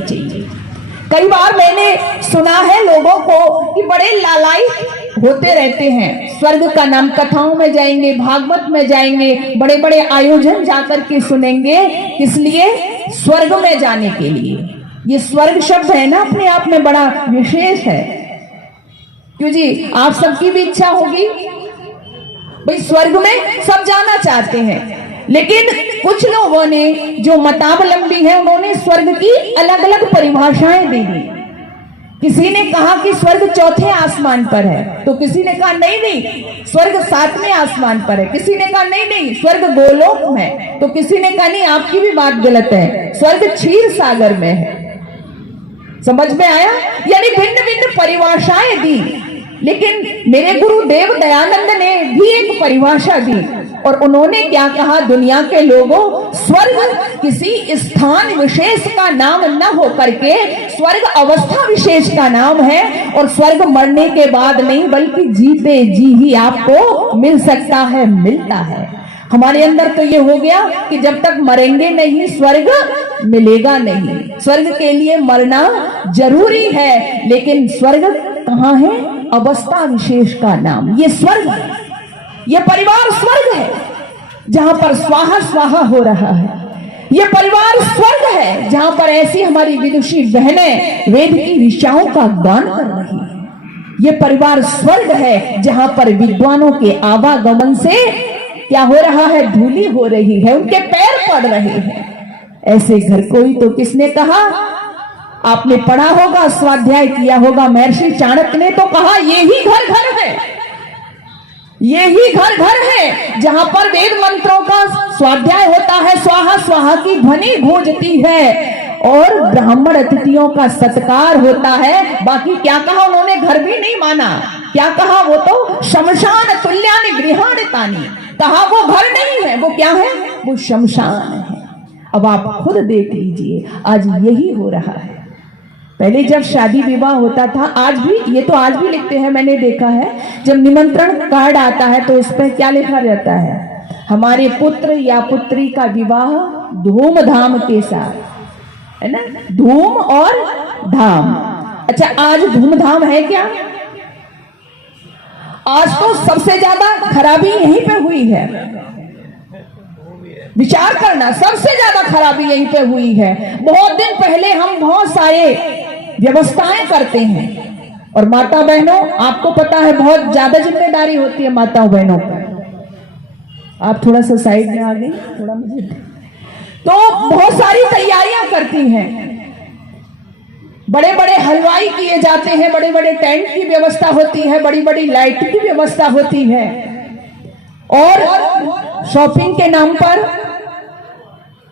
चाहिए। कई बार मैंने सुना है लोगों को कि बड़े लालायित होते रहते हैं, स्वर्ग का नाम कथाओं में जाएंगे, भागवत में जाएंगे, बड़े बड़े आयोजन जाकर के सुनेंगे, किस लिए? स्वर्ग में जाने के लिए। ये स्वर्ग शब्द है ना अपने आप में बड़ा विशेष है। क्यों जी, आप सबकी भी इच्छा होगी भाई स्वर्ग में सब जाना चाहते हैं, लेकिन कुछ लोगों ने जो मतावलंबी है उन्होंने स्वर्ग की अलग अलग परिभाषाएं दी दी। किसी ने कहा कि स्वर्ग चौथे आसमान पर है, तो किसी ने कहा नहीं नहीं स्वर्ग 7वें आसमान पर है, किसी ने कहा नहीं नहीं स्वर्ग गोलोक में, तो किसी ने कहा नहीं आपकी भी बात गलत है, स्वर्ग क्षीर सागर में है। समझ में आया? यानी भिन्न भिन्न परिभाषाएं दी, लेकिन मेरे गुरु देव दयानंद ने भी एक परिभाषा दी और उन्होंने क्या कहा? दुनिया के लोगों, स्वर्ग किसी स्थान विशेष का नाम न हो करके स्वर्ग अवस्था विशेष का नाम है, और स्वर्ग मरने के बाद नहीं बल्कि जीते जी ही आपको मिल सकता है, मिलता है। हमारे अंदर तो ये हो गया कि जब तक मरेंगे नहीं स्वर्ग मिलेगा नहीं। स्वर्ग के लिए मरना जरूरी है, लेकिन स्वर्ग कहाँ है? अवस्था विशेष का नाम ये स्वर्ग है। ये परिवार स्वर्ग है जहां पर स्वाहा स्वाहा हो रहा है। ये परिवार स्वर्ग है जहां पर ऐसी हमारी विदुषी बहनें वेद की ऋचाओं का गान कर रही है। ये परिवार स्वर्ग है जहां पर विद्वानों के आवागमन से क्या हो रहा है? धूली हो रही है, उनके पैर पड़ रहे हैं। ऐसे घर कोई तो किसने कहा? आपने पढ़ा होगा, स्वाध्याय किया होगा, महर्षि चाणक्य ने तो कहा यही घर घर है, यही घर घर है जहां पर वेद मंत्रों का स्वाध्याय होता है, स्वाहा स्वाहा की ध्वनि गूंजती है और ब्राह्मण अतिथियों का सत्कार होता है। बाकी क्या कहा उन्होंने? घर भी नहीं माना। क्या कहा? वो तो शमशान तुल्यानि गृहाणि तानि, कहा वो घर नहीं है, वो क्या है? वो शमशान है। अब आप खुद देख लीजिए, आज यही हो रहा है। पहले जब शादी विवाह होता था, आज भी, ये तो आज भी लिखते हैं, मैंने देखा है, जब निमंत्रण कार्ड आता है तो उस पर क्या लिखा जाता है? हमारे पुत्र या पुत्री का विवाह धूमधाम के साथ, है ना? धूम और धाम। अच्छा, आज धूमधाम है क्या? आज तो सबसे ज्यादा खराबी यहीं पे हुई है। विचार करना, सबसे ज्यादा खराबी यहीं पे हुई है। बहुत दिन पहले हम बहुत सारे व्यवस्थाएं करते हैं, और माता बहनों आपको पता है बहुत ज्यादा जिम्मेदारी होती है माताओं बहनों पर। आप थोड़ा सा साइड में आ गई, थोड़ा मुझे, तो बहुत सारी तैयारियां करती हैं, बड़े बड़े हलवाई किए जाते हैं, बड़े बड़े टेंट की व्यवस्था होती है, बड़ी बड़ी लाइट की व्यवस्था होती है, और शॉपिंग के नाम पर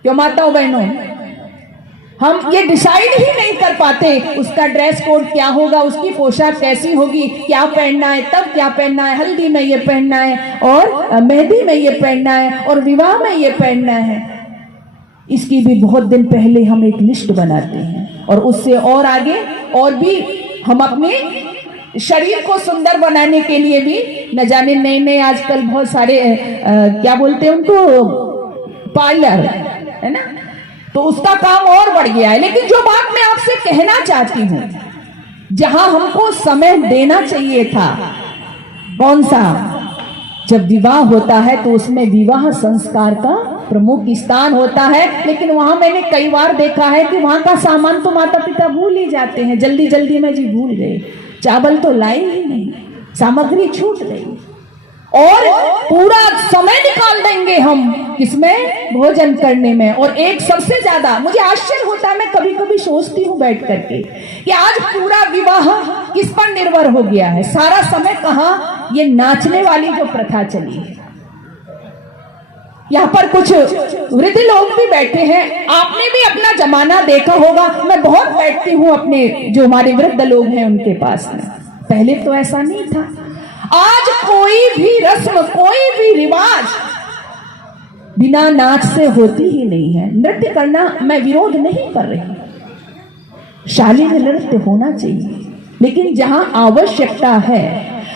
क्यों माताओं बहनों हम ये डिसाइड ही नहीं कर पाते उसका ड्रेस कोड क्या होगा, उसकी पोशाक कैसी होगी, क्या पहनना है, तब क्या पहनना है, हल्दी में ये पहनना है और मेहंदी में ये पहनना है और विवाह में ये पहनना है। इसकी भी बहुत दिन पहले हम एक लिस्ट बनाते हैं, और उससे और आगे और भी हम अपने शरीर को सुंदर बनाने के लिए भी न जाने नए नए आजकल बहुत सारे क्या बोलते हैं उनको, पार्लर, है ना, तो उसका काम और बढ़ गया है। लेकिन जो बात मैं आपसे कहना चाहती हूं, जहां हमको समय देना चाहिए था, कौन सा? जब विवाह होता है तो उसमें विवाह संस्कार का प्रमुख स्थान होता है, लेकिन वहां मैंने कई बार देखा है कि वहां का सामान तो माता पिता भूल ही जाते हैं, जल्दी जल्दी में जी भूल गए, चावल तो लाए ही नहीं, सामग्री छूट गई, और पूरा समय निकाल देंगे हम किसमें? भोजन करने में। और एक सबसे ज्यादा मुझे आश्चर्य होता है, मैं कभी कभी सोचती हूँ बैठ करके कि आज पूरा विवाह किस पर निर्भर हो गया है, सारा समय कहाँ? ये नाचने वाली जो प्रथा चली है। यहाँ पर कुछ वृद्ध लोग भी बैठे हैं, आपने भी अपना जमाना देखा होगा, मैं बहुत बैठती हूँ अपने जो हमारे वृद्ध लोग हैं उनके पास में। पहले तो ऐसा नहीं था। आज कोई भी रस्म, कोई भी रिवाज बिना नाच से होती ही नहीं है। नृत्य करना मैं विरोध नहीं कर रही, शालीन नृत्य होना चाहिए, लेकिन जहां आवश्यकता है,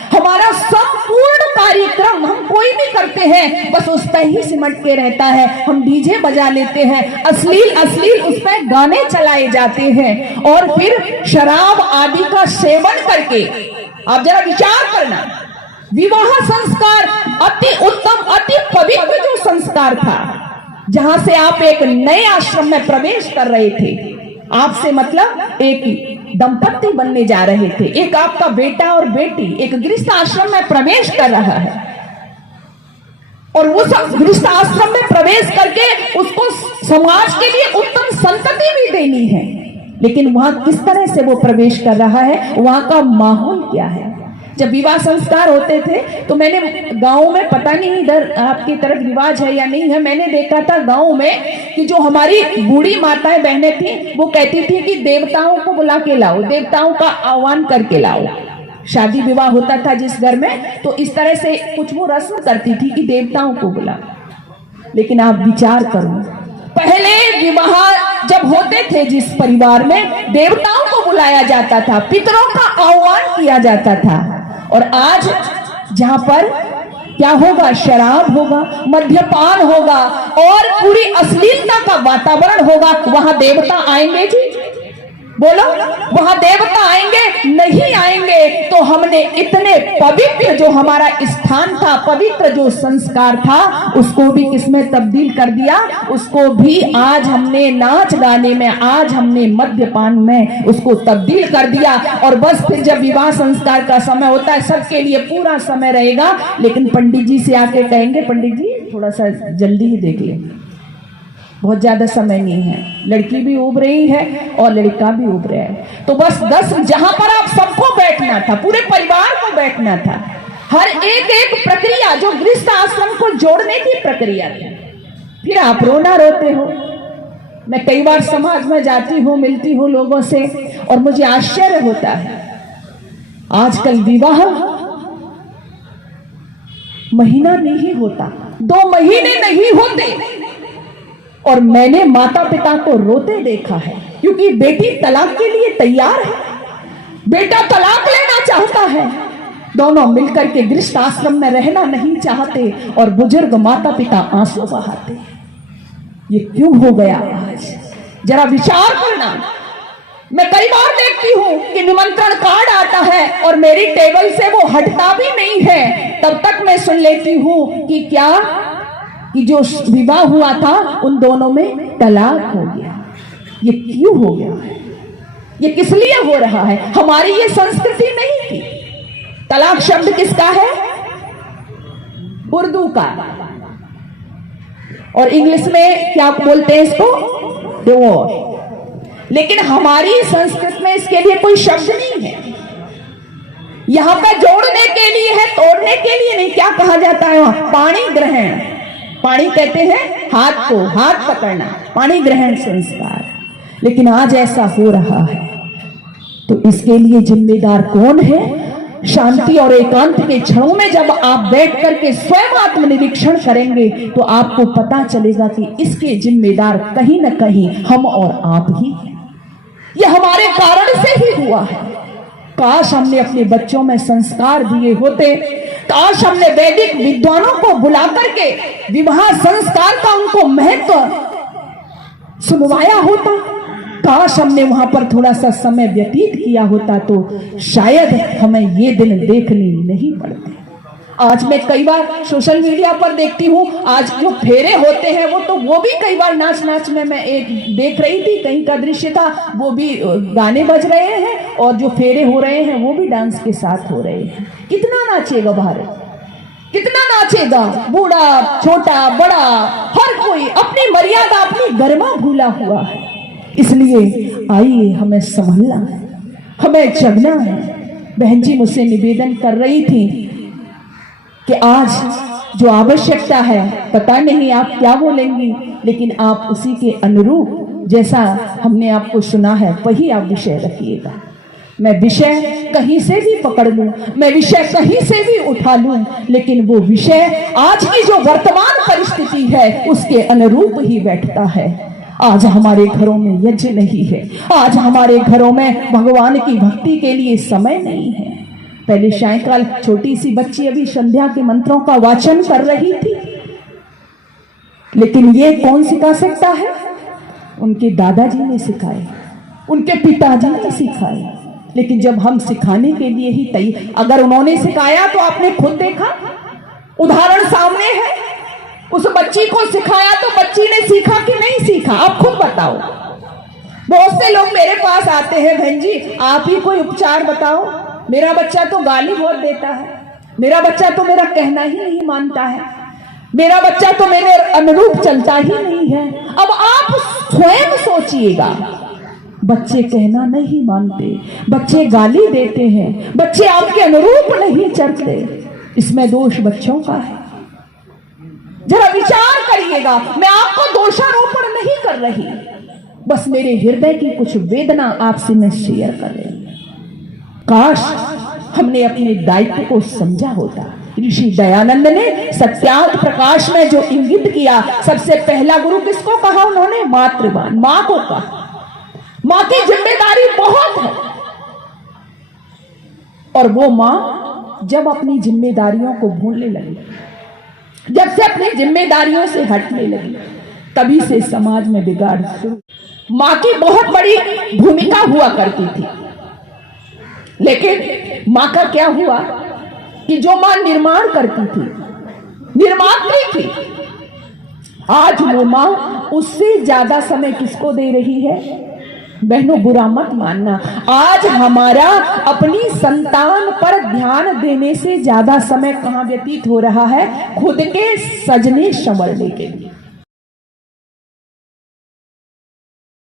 हमारा संपूर्ण कार्यक्रम हम कोई भी करते हैं बस उस पर ही सिमट के रहता है। हम डीजे बजा लेते हैं, अश्लील उस पर गाने चलाए जाते हैं और फिर शराब आदि का सेवन करके, आप जरा विचार करना, विवाह संस्कार अति उत्तम अति पवित्र जो संस्कार था, जहां से आप एक नए आश्रम में प्रवेश कर रहे थे, आपसे मतलब एक दंपत्ति बनने जा रहे थे, एक आपका बेटा और बेटी एक गृहस्थ आश्रम में प्रवेश कर रहा है और उस गृहस्थ आश्रम में प्रवेश करके उसको समाज के लिए उत्तम संतति भी देनी है। लेकिन वहां किस तरह से वो प्रवेश कर रहा है, वहां का माहौल क्या है। जब विवाह संस्कार होते थे तो मैंने गांव में, पता नहीं इधर आपकी तरफ रिवाज है या नहीं है, मैंने देखा था गांव में कि जो हमारी बूढ़ी माताएं बहनें थी वो कहती थी कि देवताओं को बुला के लाओ, देवताओं का आह्वान करके लाओ। शादी विवाह होता था जिस घर में तो इस तरह से कुछ वो रस्म करती थी कि देवताओं को बुलाओ। लेकिन आप विचार करो, पहले विवाह जब होते थे जिस परिवार में, देवताओं को बुलाया जाता था, पितरों का आह्वान किया जाता था। और आज जहां पर क्या होगा, शराब होगा, मद्यपान होगा और पूरी अश्लीलता का वातावरण होगा, वहां देवता आएंगे जी? बोलो, वहां देवता आएंगे? नहीं आएंगे। तो हमने इतने पवित्र जो हमारा स्थान था, पवित्र जो संस्कार था, उसको भी किसमें तब्दील कर दिया? उसको भी आज हमने नाच गाने में, आज हमने मद्यपान में उसको तब्दील कर दिया। और बस फिर जब विवाह संस्कार का समय होता है, सबके लिए पूरा समय रहेगा, लेकिन पंडित जी से आके कहेंगे, पंडित जी थोड़ा सा जल्दी ही देख ले, बहुत ज्यादा समय नहीं है, लड़की भी उब रही है और लड़का भी उब रहा है। तो बस 10, जहां पर आप सबको बैठना था, पूरे परिवार को बैठना था, हर एक प्रक्रिया जो गृहस्थ आश्रम को जोड़ने की प्रक्रिया थी, फिर आप रोना रोते हो। मैं कई बार समाज में जाती हूँ, मिलती हूँ लोगों से और मुझे आश्चर्य होता है, आजकल विवाह महीना नहीं होता, 2 महीने नहीं होते और मैंने माता पिता को रोते देखा है, क्योंकि बेटी तलाक के लिए तैयार है, बेटा तलाक लेना चाहता है, दोनों मिलकर के गृहस्थ आश्रम में रहना नहीं चाहते और बुजुर्ग माता पिता आंसू बहाते। ये क्यों हो गया आज? जरा विचार करना। मैं कई बार देखती हूं कि निमंत्रण कार्ड आता है और मेरी टेबल से वो हटता भी नहीं है, तब तक मैं सुन लेती हूं कि क्या कि जो विवाह हुआ था उन दोनों में तलाक हो गया। ये क्यों हो गया है? ये किस लिए हो रहा है? हमारी ये संस्कृति नहीं थी। तलाक शब्द किसका है? उर्दू का, और इंग्लिश में क्या बोलते हैं इसको? डिवोर्स। लेकिन हमारी संस्कृति में इसके लिए कोई शब्द नहीं है। यहां पर जोड़ने के लिए है, तोड़ने के लिए नहीं। क्या कहा जाता है वहां? पाणी ग्रहण। पाणी कहते हैं हाथ को, हाथ पकड़ना, पाणी ग्रहण संस्कार। लेकिन आज ऐसा हो रहा है, तो इसके लिए जिम्मेदार कौन है? शांति और एकांत के क्षणों में जब आप बैठ करके स्वयं आत्मनिरीक्षण करेंगे तो आपको पता चलेगा कि इसके जिम्मेदार कहीं न कहीं हम और आप ही हैं। यह हमारे कारण से ही हुआ है। काश हमने अपने बच्चों में संस्कार दिए होते, काश हमने वैदिक विद्वानों को बुला करके विवाह संस्कार का उनको महत्व सुनवाया होता, काश हमने वहां पर थोड़ा सा समय व्यतीत किया होता, तो शायद हमें ये दिन देखने नहीं पड़ते। आज मैं कई बार सोशल मीडिया पर देखती हूँ, आज जो फेरे होते हैं वो भी कई बार नाच में मैं एक देख रही थी, कहीं का दृश्य था, वो भी गाने बज रहे हैं और जो फेरे हो रहे हैं वो भी डांस के साथ हो रहे हैं। कितना नाचेगा भारत, कितना नाचेगा? बूढ़ा छोटा बड़ा हर कोई अपनी मर्यादा, अपनी गरिमा भूला हुआ है। इसलिए आइए हमें संभलना है, हमें जगना है। बहन जी मुझसे निवेदन कर रही थी कि आज जो आवश्यकता है, पता नहीं आप क्या बोलेंगी, लेकिन आप उसी के अनुरूप जैसा हमने आपको सुना है वही आप विषय रखिएगा। मैं विषय कहीं से भी पकड़ लूं, मैं विषय कहीं से भी उठा लूं, लेकिन वो विषय आज की जो वर्तमान परिस्थिति है उसके अनुरूप ही बैठता है। आज हमारे घरों में यज्ञ नहीं है, आज हमारे घरों में भगवान की भक्ति के लिए समय नहीं है। पहले सायंकाल छोटी सी बच्ची अभी संध्या के मंत्रों का वाचन कर रही थी, लेकिन ये कौन सिखा सकता है? उनके दादाजी ने सिखाए, उनके पिताजी ने सिखाए। लेकिन जब हम सिखाने के लिए ही तैयार, अगर उन्होंने सिखाया तो आपने खुद देखा, उदाहरण सामने है। उस बच्ची को सिखाया तो बच्ची ने सीखा कि नहीं सीखा? आप खुद बताओ। बहुत से लोग मेरे पास आते हैं, बहन जी आप ही कोई उपचार बताओ, मेरा बच्चा तो गाली बहुत देता है, मेरा बच्चा तो मेरा कहना ही नहीं मानता है, मेरा बच्चा तो मेरे अनुरूप चलता ही नहीं है। अब आप स्वयं सोचिएगा, बच्चे कहना नहीं मानते, बच्चे गाली देते हैं, बच्चे आपके अनुरूप नहीं चलते, इसमें दोष बच्चों का है। जरा विचार करिएगा। मैं आपको दोषारोपण नहीं कर रही, बस मेरे हृदय की कुछ वेदना आपसे मैं शेयर कर रही हूं। काश हमने अपने दायित्व को समझा होता। ऋषि दयानंद ने सत्यार्थ प्रकाश में जो इंगित किया, सबसे पहला गुरु किसको कहा उन्होंने? मातृवान, मां को कहा। मां की जिम्मेदारी बहुत है, और वो मां जब अपनी जिम्मेदारियों को भूलने लगी, जब से अपनी जिम्मेदारियों से हटने लगी, तभी से समाज में बिगाड़ शुरू। मां की बहुत बड़ी भूमिका हुआ करती थी, लेकिन मां का क्या हुआ कि जो मां निर्माण करती थी, निर्मात्री थी, आज वो मां उससे ज्यादा समय किसको दे रही है? बहनों बुरा मत मानना, आज हमारा अपनी संतान पर ध्यान देने से ज्यादा समय कहां व्यतीत हो रहा है? खुद के सजने संवरने के लिए।